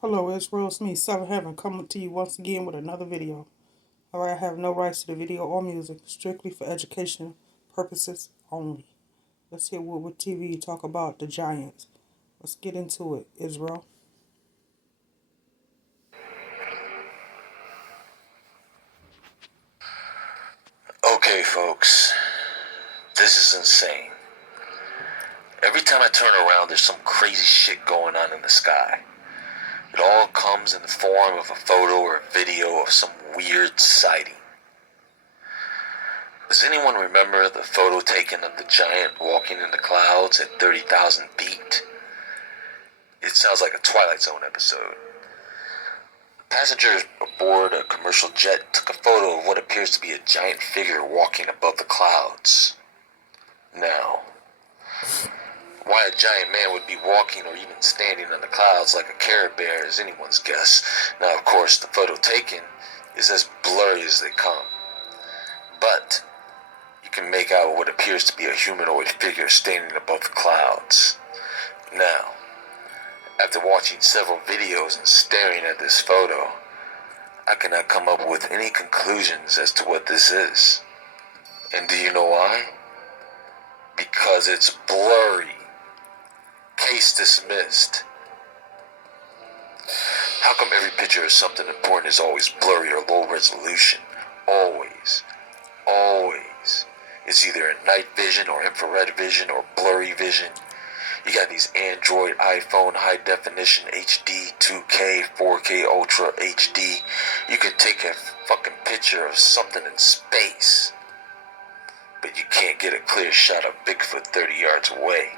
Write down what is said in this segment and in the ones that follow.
Hello, it's Rose Me, Seven Heaven, coming to you once again with another video. Alright, I have no rights to the video or music, strictly for education purposes only. Let's hear Woodward TV talk about the Giants. Let's get into it, Israel. Okay, folks, this is insane. Every time I turn around, there's some crazy shit going on in the sky. It all comes in the form of a photo or a video of some weird sighting. Does anyone remember the photo taken of the giant walking in the clouds at 30,000 feet? It sounds like a Twilight Zone episode. Passengers aboard a commercial jet took a photo of what appears to be a giant figure walking above the clouds. Now, why a giant man would be walking or even standing in the clouds like a carrot bear is anyone's guess. Now, of course, the photo taken is as blurry as they come. But you can make out what appears to be a humanoid figure standing above the clouds. Now, after watching several videos and staring at this photo, I cannot come up with any conclusions as to what this is. And do you know why? Because it's blurry. Case dismissed. How come every picture of something important is always blurry or low resolution? Always. Always. It's either in night vision or infrared vision or blurry vision. You got these Android, iPhone, high definition, HD, 2K, 4K, Ultra HD. You could take a fucking picture of something in space, but you can't get a clear shot of Bigfoot 30 yards away.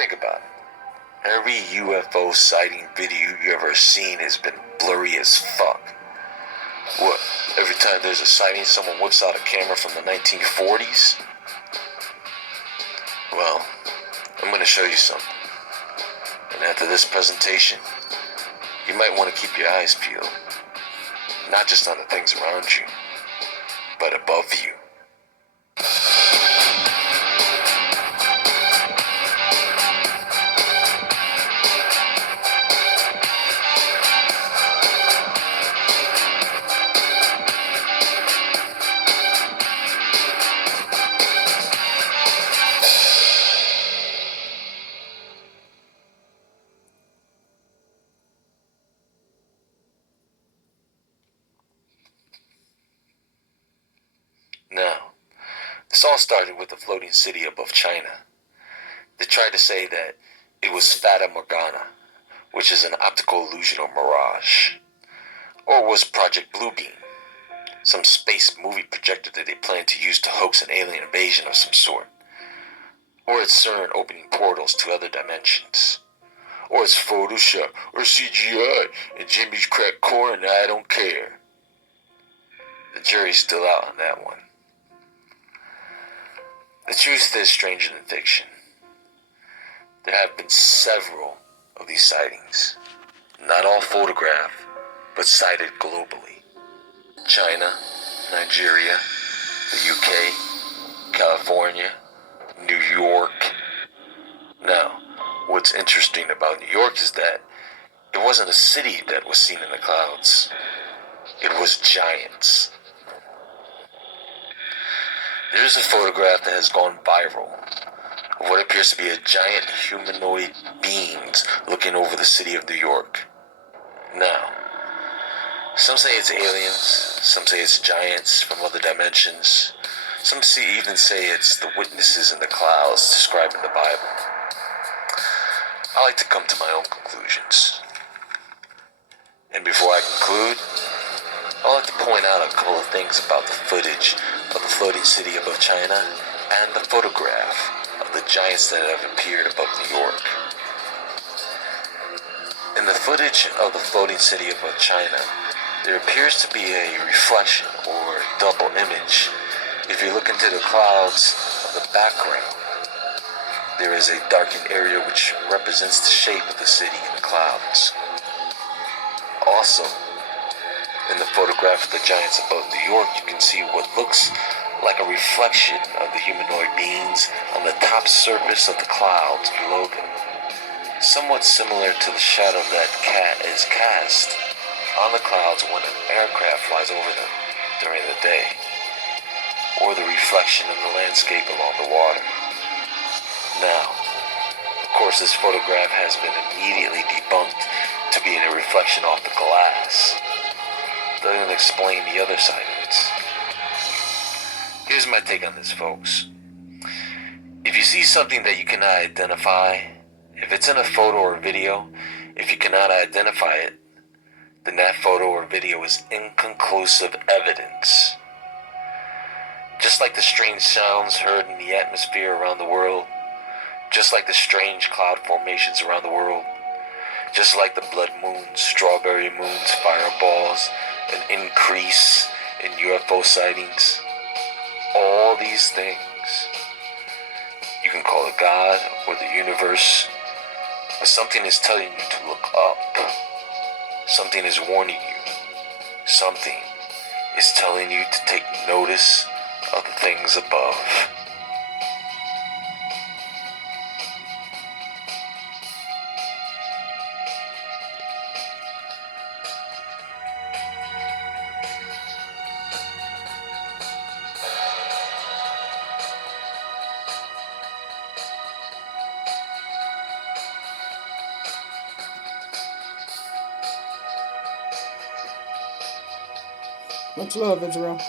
Think about it. Every UFO sighting video you ever seen has been blurry as fuck. What, every time there's a sighting someone whips out a camera from the 1940s? Well, I'm going to show you something. And after this presentation, you might want to keep your eyes peeled. Not just on the things around you, but above you. Now, this all started with the floating city above China. They tried to say that it was Fata Morgana, which is an optical illusion or mirage. Or was Project Bluebeam, some space movie projector that they planned to use to hoax an alien invasion of some sort. Or it's CERN opening portals to other dimensions. Or it's Photoshop or CGI and Jimmy's cracked corn and I don't care. The jury's still out on that one. The truth is stranger than fiction. There have been several of these sightings. Not all photographed, but sighted globally. China, Nigeria, the UK, California, New York. Now, what's interesting about New York is that it wasn't a city that was seen in the clouds. It was giants. There is a photograph that has gone viral of what appears to be a giant humanoid beings looking over the city of New York. Now, some say it's aliens, some say it's giants from other dimensions, some even say it's the witnesses in the clouds described in the Bible. I like to come to my own conclusions. And before I conclude, I'd like to point out a couple of things about the footage of the floating city above China and the photograph of the giants that have appeared above New York. In the footage of the floating city above China, there appears to be a reflection or double image. If you look into the clouds of the background, there is a darkened area which represents the shape of the city in the clouds. Also, in the photograph of the giants above New York, you can see what looks like a reflection of the humanoid beings on the top surface of the clouds below them. somewhat similar to the shadow that is cast on the clouds when an aircraft flies over them during the day, or the reflection of the landscape along the water. Now, of course, this photograph has been immediately debunked to being a reflection off the glass. Doesn't explain the other side of it. Here's my take on this, folks. If you see something that you cannot identify, if it's in a photo or video, if you cannot identify it, then that photo or video is inconclusive evidence. Just like the strange sounds heard in the atmosphere around the world, just like the strange cloud formations around the world, just like the blood moons, strawberry moons, fireballs, an increase in UFO sightings, all these things, you can call it God or the universe, but something is telling you to look up. Something is warning you. Something is telling you to take notice of the things above. Much love, Israel.